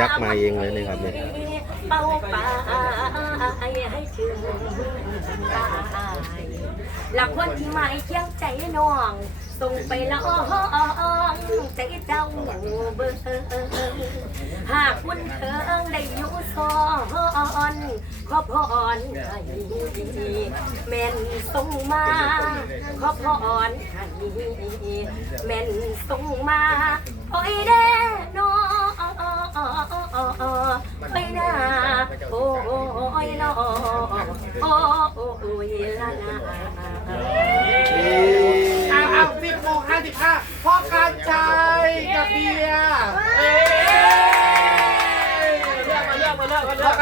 ยักษ์มาเองเลยนะครับเนี่ยเป่าปาให้ถึงหลักคนที่หมายเคียงใจน้องส่งไปละอ้องใจเจ้าเบิ่งหากคุณเถิงได้อยู่ซ้อนขอพรให้แม่นส่งมาขอพรให้แม่นส่งมา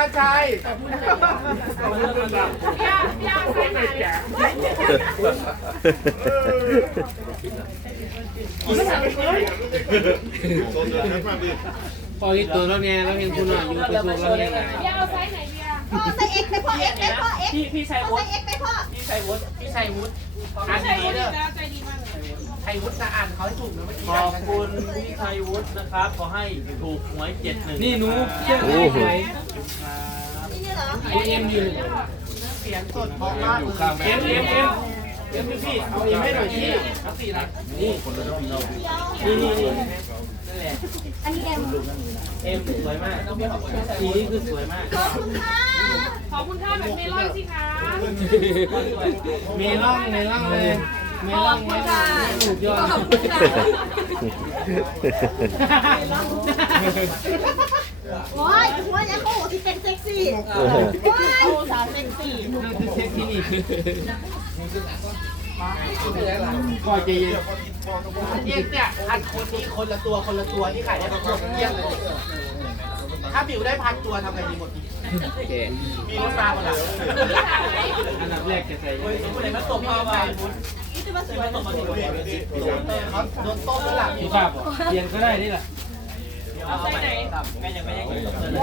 อกมาเลือกพ่อการชัยพอที่ตัวเราเนี่ยเรายังคุณอยู่ไปตัวเราเนี่ยพ่อใส่เอ็กไปพ่อเอ็กไปพ่อเอ็กพี่พี่ชัยพ่อวุใส่ฒิเอ็กไปพ่อพี่ชัยวุฒิพี่ชัยวุฒิอ่านดีเด้อ ชัยวุฒินะอานเขาให้ถูกนะเมื่อกี้ขอบคุณพี่ชัยวุฒินะครับ ขอให้ถูกหวยเจ็ดหนึ่งนี่หนูเชื่อโอ้โห ไหมนี่นี่เอคุณเอ็มยู่เสียงสดเพราะมากเลยเอ็มเอ็มเอ็มเอ็มพี่เอาเอีกไม่หน่อยพี่ทั้งสี่นะนี่นี่นี่นี่อันนี้เอ็มเอ็มสวยมากสีนี่คือสวยมาก ขอบคุณค่ะ ขอบคุณค่ะแบบเมลอนสิคะ เมล่องเมล่องเลย เมล่องเมล่องถูกยอดโอ้ยหัวยังโอ้ที่เป็นเซ็กซี่โอ้ยสาวเซ็กซี่นั่นคือเช็คที่นี่ก็ใจเย็นเยี่ยมเนี่ยอันคนนี้คนละตัวคนละตัวที่ขายได้ประมาณเยี่ยมเลยถ้าบิวได้พันตัวทำไงดีหมดทีมีรถมาหมดแล้วอันดับแรกจะใส่ไมาตบมาไปวุฒินี่จะมาตบมาที่เขาโด นโต๊ะแล้วหลังสุภาพเปลี่ยนก็ได้นี่แหละเอาไปไหนแม่ยังไม่ได้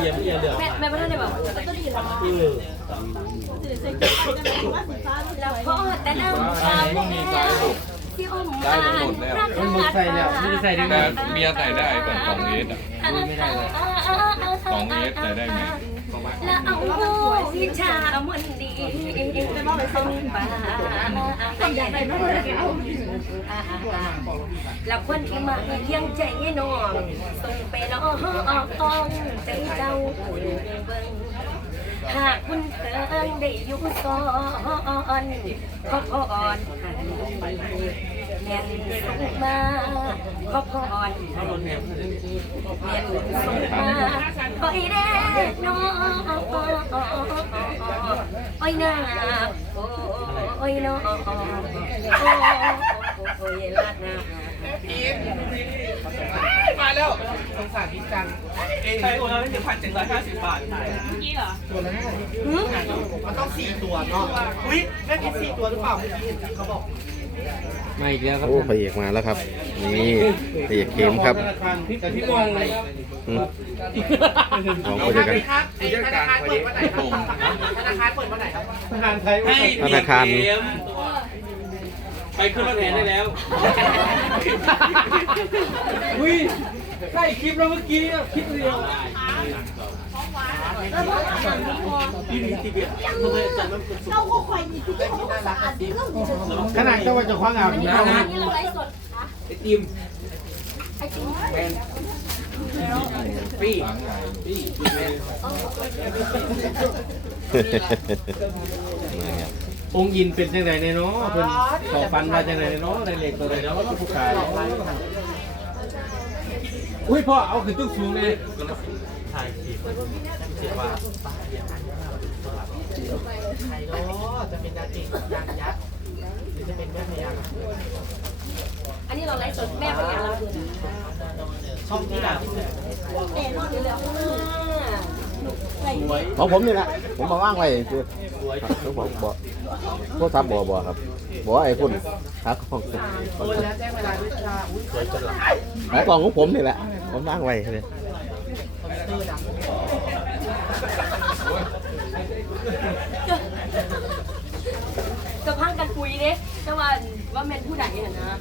เรียนเรียนเดือดแม่แม่ไม่ได้บอกจะต้องดีหรอเออเซ็กซี่จะเป็นว่าสีฟ้าที่แล้วก็แต่น้ำตาแม่ที่อุ้มมามันหมดใส่แล้วไม่ได้ใส่ได้ไหมเบียร์ใส่ได้แต่สองเอสอะไม่ได้เลยสองเอสใส่ได้ไหม ล้วเอาวิชามันดีไปมองไปส่งป่าอยากได้มาแล้วคนที่มาเลี้ยงใจน้องส่งไปน้องใจเจ้าเบิ่งหากคุณเถิงได้อยู่ซ้อนขอพรให้ แม่นส่งมาขอพรให้แม่นส่งมาคอยเด้น้องโอ้ยนาโอ้ยน้องโอ้ยลาดนาพีทมาแล้วสงสารพีทจังเองใช่คนละหนึ่งพันเจ็ดร้อยห้าสิบบาทเมื่อกี้เหรอตัวละห้ามันต้องสี่ตัวเนาะอุ้ยแม่พีทสี่ตัวหรือเปล่าเมื่อกี้เห็นเขาบอก มาอีกแล้วครับโอ้พระเอกมาแล้วครับ นี่พระเอกเข้มครับแต่พี่มองเลยอืมของเอาผู้จัดธการนาคารธนาคารเปิดวันไหนครับธนาคารเปิดวันไหนครับทหารไทยให้ธนาคารไปขึ้นรถแห่ได้แล้วอุ้ยได้คลิปแล้วเมื่อกี้คลิปเดียว เราก็คอยมีที่เขาสะอาดดีเรื่องนี้ขนาดเจ้าว่าจะคว้างอาบน้ำนะเราไลฟ์สดนะไอติมไอติมปีมาครับองค์ยินเป็นจังไดในเนาะเพิ่นขอฟันมาจังไดในเนาะในเหล็กตัวใดเนาะผู้ขายอุ้ยพ่อเอาขึ้นตุ้งสูงเลย ถ่ายคลิปใครเนาะจะเป็นนางเอกนางยักษ์หรือจะเป็นแม่พญาอันนี้เราไลฟ์สดแม่พยาเราคืนช่องที่ดังที่สุดแน่นอนอยู่แล้วของผมนี่แหละผมมาว่างไว้คือเขาบอกบอกโทษทับบอกบอกครับบ่ไอ้คุณหากล้องโอนแล้วแจ้งเวลาด้วยค่ะอุ้ยสวยจังเลยหากล้องของผมนี่แหละผมว่างไว้เลยคอมพิวเตอร์ดังจะพังกันคุยเด้แต่ว่าว่าแม่นผู้ใดอะนนะ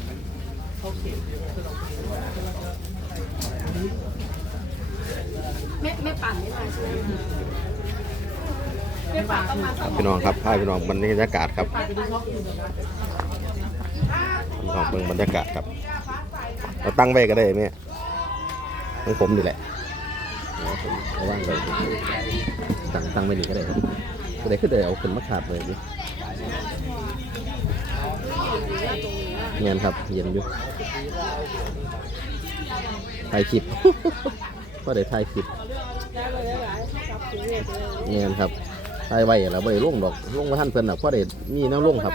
แม่ครับพี่น้องครับพายพี่น้องบรรยากาศครับพี่น้องเบิ่งบรรยากาศครับ เราตั้งไว้ก็ได้ไหมของผมนี่แหละ เอาว่างไว้ตั้งตั้งไว้นี่ก็ได้ครับก็ได้ขึ้นได้เอาขึ้นมาขาดเลยดิเงียนครับ เย็นอยู่ถ่ายคลิปก็ได้ถ่ายคลิปเงียนครับถ่ายไว้แล้วได้ลงดอกลงมาท่านเพิ่นน่ะเพราะได้มีแนวลงครับ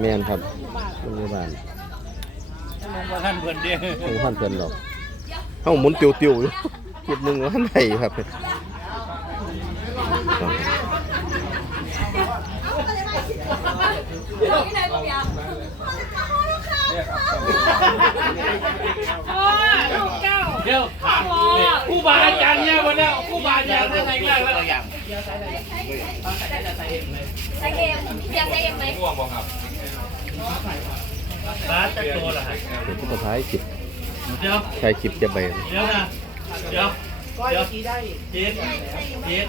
แม่นครับลงในบ้านมาท่านเพื่อนเดียวลงท่านเพิ่นดอก เฮาหมุนติวๆอยู่คลิปหนึงว่าท่านได้ครับครับโอ้ลูกเจ้าเดี๋ยวเนี่ยผู้บาอาจารย์เนี่ยวันนี้ผู้บาอาจารย์ได้ไหนแรกแล้วอย่างใช้เอ็มอยากใช้เอ็มไหมง่วงบอกครับร้านแต่ตัวเหรอฮะเดี๋ยวสุดท้ายคลิป เดี๋ยวถ่ายคลิปจะไปเดี๋ยวนะเดี๋ยวก้อยเดี๋ยวกี่ได้พีทพีท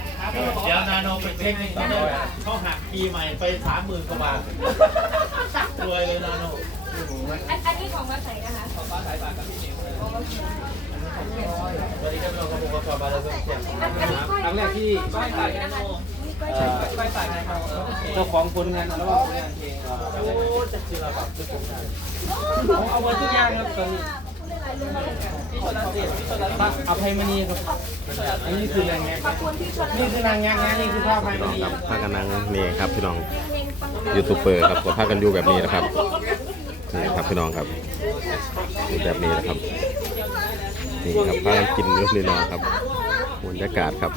เดี๋ยวนาโนไปเช็คในที่นั่นเขาหักคีย์ใหม่ไปสามหมื่นกว่าบาทรวยเลยนาโนอันอันนี้ของมาใส่นะคะสวัสดีครับน้องกระปุกกระสอบมาแล้วเสียงอันอันนี้ก้อยครั้งแรกที่ก้อยใส่นะคะนี่ก้อยใส่ไปใส่ในเจ้าของผลงานอัลบั้มผลงานเพลงโอ้จะเชื่อแบบทุกคนผมเอาไว้ทุกอย่างครับตอนนี้ อภัยมณีครับอันนี้คือนางงานขอบคุณที่ชวนนี่คือนางงานงนี่คือผ้าอภัยมน้องณีครับพากันนั่งนี่ครับพี่น้องยูทูบเบอร์ครับก็พากันอยู่แบบนี้นะครับนี่ครับพี่น้องครับแบบนี้นะครับนี่ครับพากันกินอยู่นี่น้องครับบรรยากาศครับ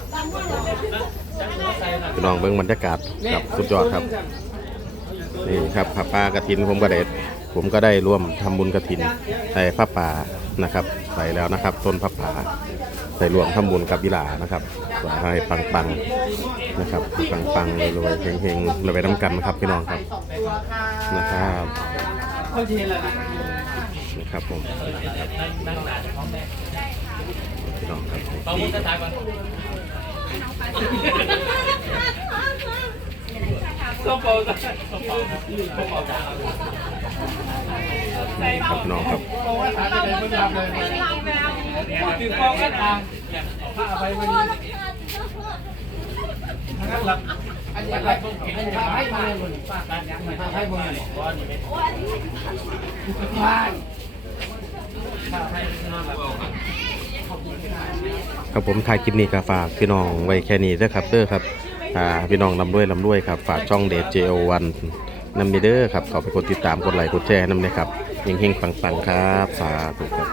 พี่น้องเบิ่งบรรยากาศครับสุดยอดครับนี่ครับผ้าป่ากระถินผมก็ได้ ผมก็ได้ร่วมทำบุญกระถินใส่ผ้าป่านะครับ ใส่แล้วนะครับ ต้นผ้าป่าใส่รวมทำบุญกับวิลานะครับขอให้ปังๆนะครับปังๆรวยๆเฮงๆรวยไปน้ำกันนะครับพี่น้องครับนะครับนะครับผมพี่น้องครับต้องพูดท้ายก่อนส้มโปส้มโปส้มโปจ้า ครับน้องครับโอ้ยถามไปเลยเพิ่งรับเลยพูดถึงกองกันทางถ้าอภัยมณีทั้งหลักอันนี้อะไรอันนี้ผ้าอภัยมาเลยคนผ้าผ้าอภัยมาเลยว่านครับผมถ่ายคลิปนี้ก็ฝากพี่น้องไว้แค่นี้เด้อครับเด้อครับอ่าพี่น้องลำด้วยลำด้วยครับ ฝากช่องเดจเจโอวัน นำเด้อครับขอไปกดติดตามกดไลค์กดแชร์นำเลยครับเฮงๆปังๆครับ สาธุครับ